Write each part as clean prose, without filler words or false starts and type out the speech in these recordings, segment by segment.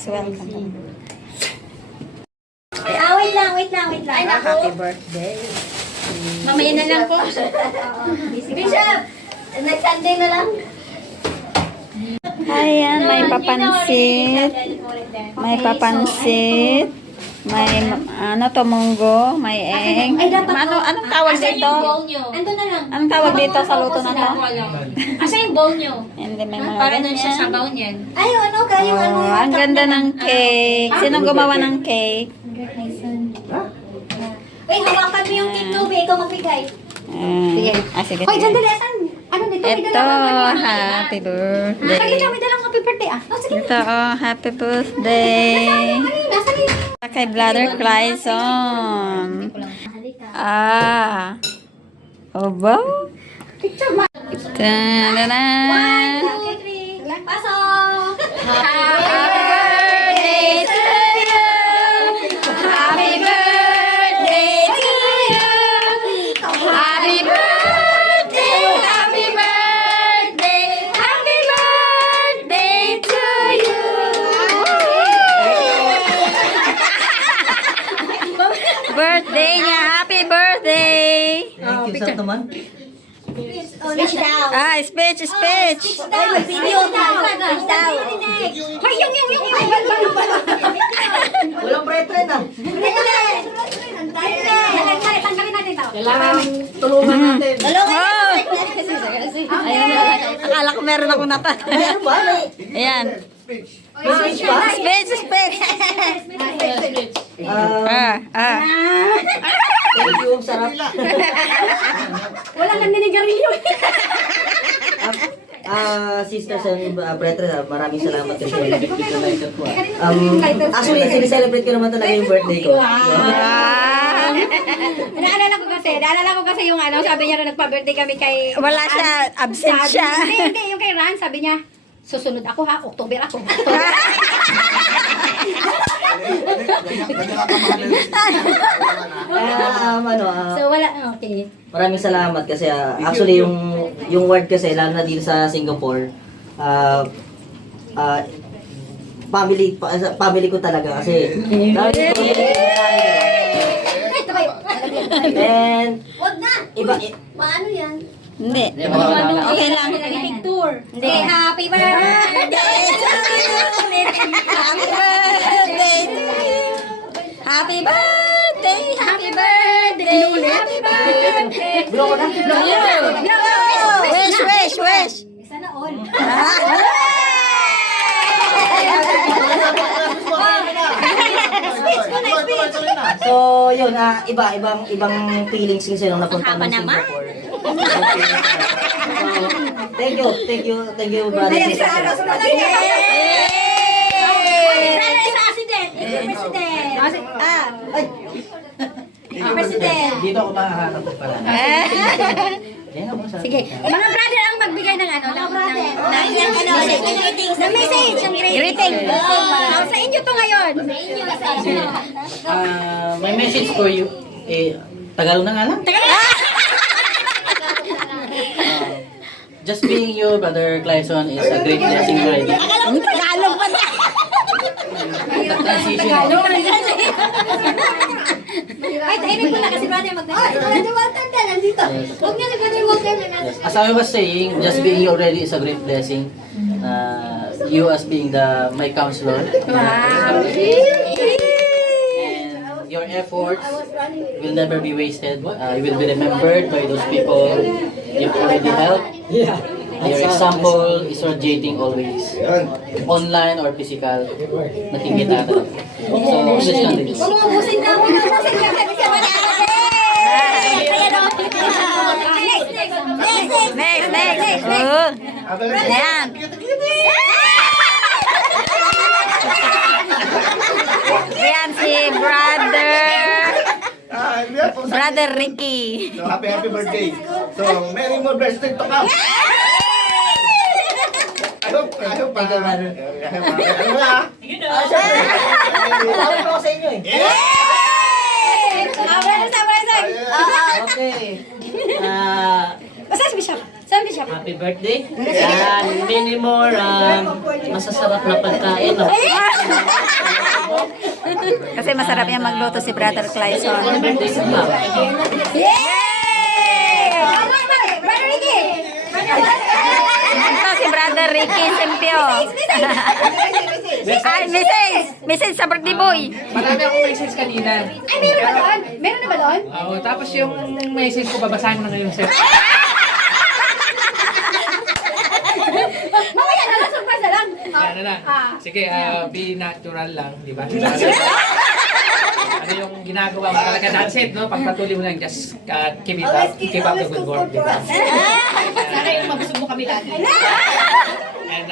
Please welcome. Wait lang. Ay, Happy birthday. mamaya na lang po. Bishop! Next Sunday na lang. Ayan, may papansit. May papansit. May munggo, may egg. Anong tawag dito? Ando na lang. Anong tawag dito sa luto na to? Asa yung bowl nyo? Hindi, may mga Para nun siya ganyan. sabaw niyan. Ay, ano ka? Yung ano Oh, ang ganda ng cake. Sinong gumawa ng cake? Wait, hawakan mo yung cake, Toby. Ikaw magbigay. Sige. Hoy, dyan dali. Asan? Ano nito? May Ito, dalang happy birthday. May dalang happy birthday ah. Oh, sige. Ito, happy birthday. Nasaan yun? Kay Brother Clyson. Oba. Picture mo. Ta-da-da. Pasok! Happy birthday to you. Happy birthday to you. Happy birthday, happy birthday, happy birthday to you. Birthday niya, happy birthday. Thank you, Sir Toman. Speech daw. Speech. Video daw. Speech daw. Hoy, yung. Walang pre-trend ah. Tanggalin natin daw. Kailangan tulungan natin. Oh! Ayun na. Akala ko meron akong nata. Meron ba? Ayan. Speech ba? Speech. Thank you, sarap. Wala nang ninigarilyo. Sisters and brethren, maraming salamat kasi actually, sineselebrate ko naman talaga yung birthday ko. Naalala ko kasi yung ano, sabi niya na nagpa-birthday kami kay... Wala siya, absent siya. Hindi, yung kay Ran, sabi niya, susunod ako ha, October ako. So wala, okay. Maraming salamat kasi actually yung word kasi lalo na dito sa Singapore family ko talaga kasi and Wag na! iba Paano yan? Hindi. Okay lang. Picture. Hindi, happy birthday! Happy birthday to you. Happy birthday. Happy birthday. Happy birthday. blow ko na To you. Wish. Sana all. so yun ibang feelings kasi nung napunta ng Singapore. Thank you brother. President. Dito ako makahanap ko pala. Sige, mga brother ang magbigay ng ano, ng message, ng greeting. Sa inyo to ngayon. My message for you, Tagalog na nga lang. Just being you, Brother Clyson, is a great blessing already. Tagalog pa na. The transition. Ay, tahimik mo na kasi brother Brother Walter na nandito. Huwag niya si Brother Walter na nandito. As I was saying, just being you already is a great blessing. You as being my counselor. And your efforts will never be wasted. You will be remembered by those people you've already helped. Your example is radiating always. Online or physical. Nakikita natin. So, just continue. Umuusin na ako na sa Next. Ayan. Ayan si Brother Ricky. So, happy birthday. So, many more blessings to come. I hope Thank you, brother. ano na? Sabi ko sa inyo eh. Sabay. Okay. Saan si Bishop? Happy birthday. Yan, many more masasarap na pagkain. No? Kasi masarap yan magluto si Brother Clyson. Happy birthday sa ma'am. Yay! Brother Ricky! Ito si Brother Ricky Sempio. Ay, message sa birthday boy. Marami akong message kanina. Ay, meron ba doon? Meron na ba doon? Oo, tapos yung message ko babasahin mo na yung sir. Mamaya na lang, surprise na lang. Ano na. Sige, be natural lang, di ba? Ano yung ginagawa mo talaga, that's it, no? Pagpatuloy mo lang, just keep up the good work, di ba? Sana yung mabusog mo kami lagi. And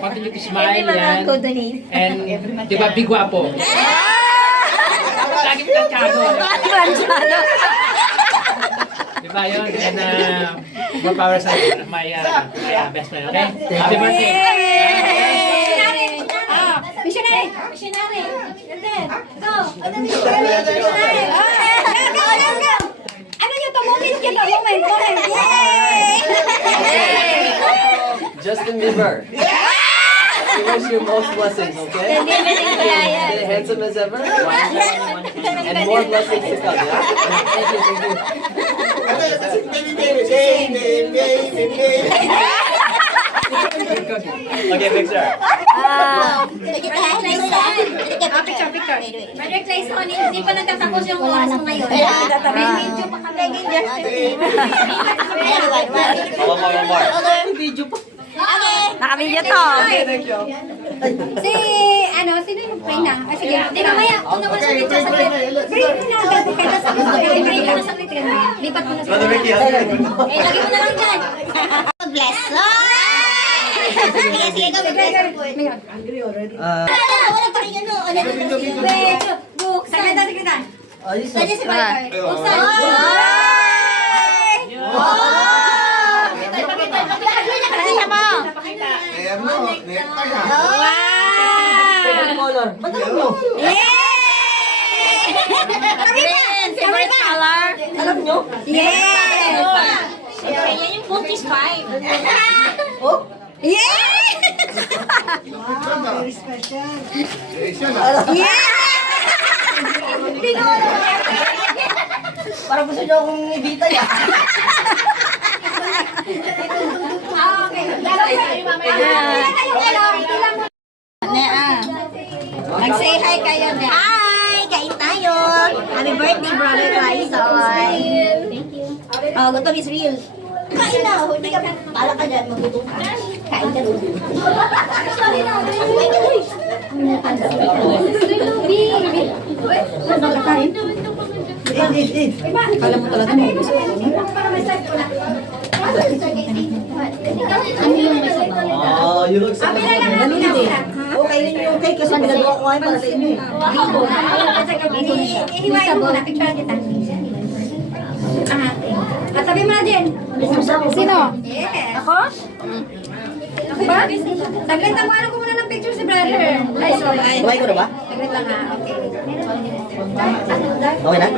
continue to smile yan. And, di ba, big guwapo. Lagi mo kanchado. Di ba yun? And more power sa my best friend, okay? Happy birthday! Missionary! Missionary! Go! Go! Ano yun? Moment yun. Moment! Yay! Justin Bieber. We wish you most blessings, okay? Stay handsome as ever. And more blessings to come, yeah? Thank you, thank you. Okay, mixer. Brother Clayson, hindi pa nagtatapos yung oras mo ngayon. May video pa kami. One more. Naka-video to. Sino yung play na? Sige, di mamaya, una mo sa picture sa play. Break mo na agad, kaya sa break mo na sa play. Lipat mo na sa Brother Ricky, lagi mo na lang dyan. Bless. Sige, wala pa rin ano. Medyo, buksan. Saglit. Pwede si Brother. Buksan. Pakita mo. Kaya mo, nektar na. Color. Ba't alam nyo? Green. Favorite color. Alam nyo? Yes. Yan yung cookies pie. Oh? Parang gusto nyo akong ibita ya. Mag-say hi kayo. Hi! Kain tayo. Happy birthday, Brother Clyson. Thank you. Oh, gutom is real. Kain na. Hindi ka pala ka dyan. Magutom ka. Kain ka doon. Kala mo talaga mo. Oh, you look so okay yun yung cake kasi pinagawa ko ngayon para sa inyo. Ihiwain mo na, picture kita. At tabi mo na din. Sino? Yes. Ako? Ako ba? Saglit lang, ano ko muna ng picture si brother. Ay, sorry. Kumain ko na ba? Saglit lang ha, okay. Okay na?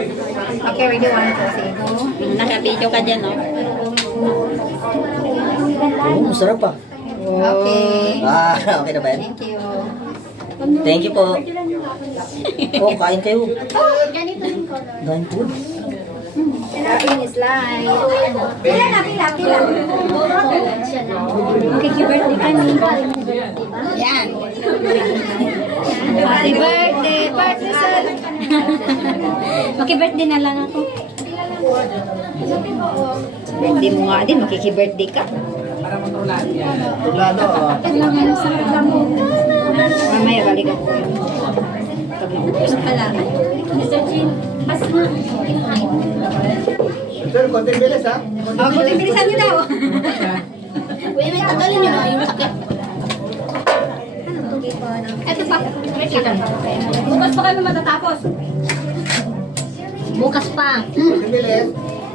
Okay, ready, 1, 2, 3, go. Naka-video ka dyan, no? Oo, masarap pa. Okay. Okay na ba yan? Thank you. Thank you po. Oh, kain kayo. Ganito yung color. Kain po. Natin is live. Pila. Makiki-birthday kami. Yan. Happy birthday, Partisan! Maki-birthday na lang ako. Birthday mo nga din. Makiki-birthday ka. Tuglado. Kailangan sa reklamo. Mamaya balik ako. Pag naubos na. Pala. Mr. Jin, pas na. Kinakain. Sir, konting bilis ha. Oh, buti bilisan niyo daw. Uy, may tagalin nyo na yung sakit. Ito pa. Bukas pa kami matatapos. Bukas pa. Konting bilis.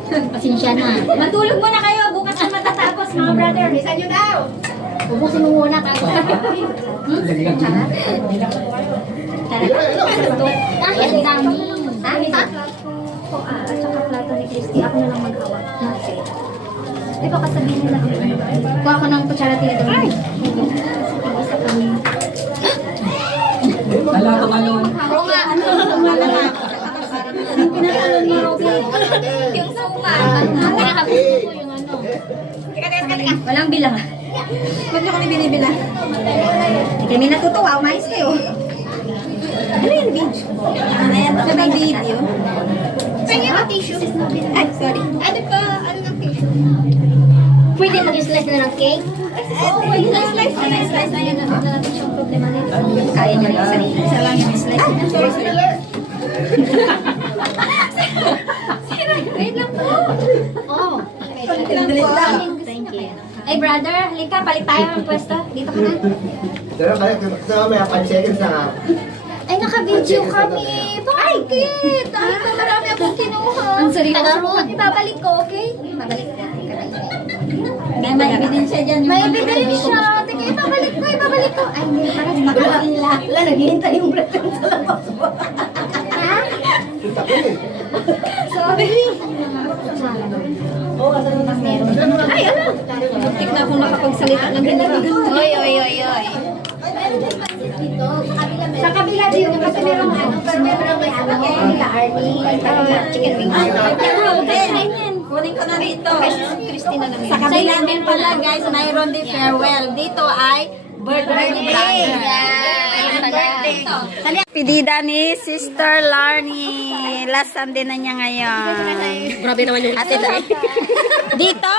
Pasensya na. Matulog muna kayo. Bukas na matatapos, mga brother. Bilisan niyo daw. Ubusin mo muna tapos. Ah, ang dami. At saka plato ni Christy. Ako na lang maghawak. Di ba kasabihin nila? Kuha ko ng kutsara tila doon. Ay! Wala ka malun. Oo nga, ano? Wala na. Yung pinatalon mo, Robby. Yung suman. Pinakabuto ko yung ano. Teka. Walang bilang. Ba't nyo kami binibilang? Hindi kami natutuwa, umayos kayo. Ano yung video? Ayan, sa may video. Pwede yung tissue? Ay, sorry. Ano pa? Ano ng tissue? Pwede mag-slice na ng cake? Oo, pwede na-slice. Na-slice na yun. Ano natin siyang problema nito? Kaya nyo lang sarili. Isa lang yung slice. Sorry. Wait lang po. Oh. Thank you. Ay, brother, halika, palit tayo ng pwesto. Dito ka na. Pero kaya may 5 seconds na nga. Ay, naka-video kami. Bakit? Ay, marami akong kinuha. Ang sarili ko. Ibabalik ko, okay? Ibabalik ko. May ebidensya dyan. May ebidensya. Teka, ibabalik ko. Ay, hindi pa rin. Wala, naghihintay yung pretend sa labas mo. Ha? Sorry. Ay, ano? Tik na akong nakapagsalita ng ganito. Oy. Sa kabila dito, kasi meron ano, meron may ano, nila Arnie, chicken wings. Kunin ko na rito. Christina na sa kabila din pala guys, mayroon din farewell. Dito ay birthday ni brother. Pedida ni Sister Larnie. Last Sunday na niya ngayon. Grabe naman yung Ate dito.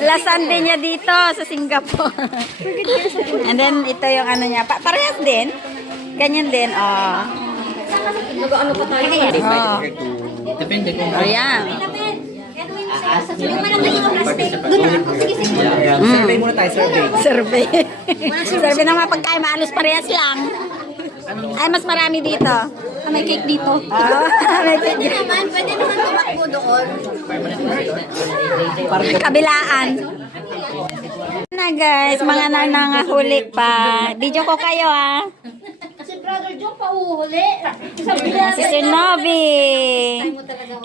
Last Sunday niya dito sa Singapore. And then ito yung ano niya. Parehas din. Ganyan din. Oh. Nag-ano pa tayo? Oh. Depende kung Ayan. survey muna tayo, survey. Survey. Survey ng mga pagkain. Maalos parehas lang. Ay, mas marami dito. May cake dito. May cake. Pwede naman tumakbo doon. Kabilaan. Na guys, mga nangahuli pa. Video ko kayo Si Brother Joe pa uhuli. Si Sinovi.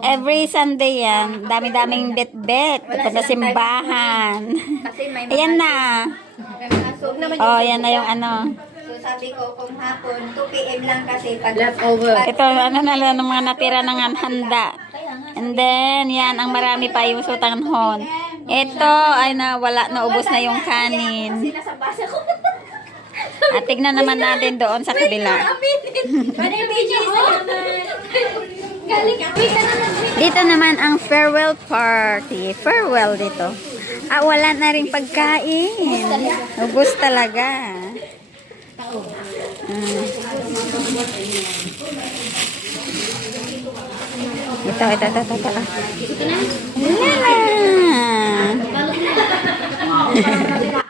Every Sunday yan. Dami-daming bet-bet. Punta simbahan. Ayan na. Oh, yan na yung ano. So sabi ko kung hapon, 2 PM lang kasi pag Ito, ano na lang ng mga natira ng handa. And then, yan, ang marami pa yung sutanghon. Ito, ay nawala, naubos na yung kanin. nasa basa ko. At tignan naman natin doon sa kabila. Ano yung video Galing. Wait, Dito naman ang farewell party. Farewell dito. Wala na rin pagkain. Ubus talaga. Ito. Lala.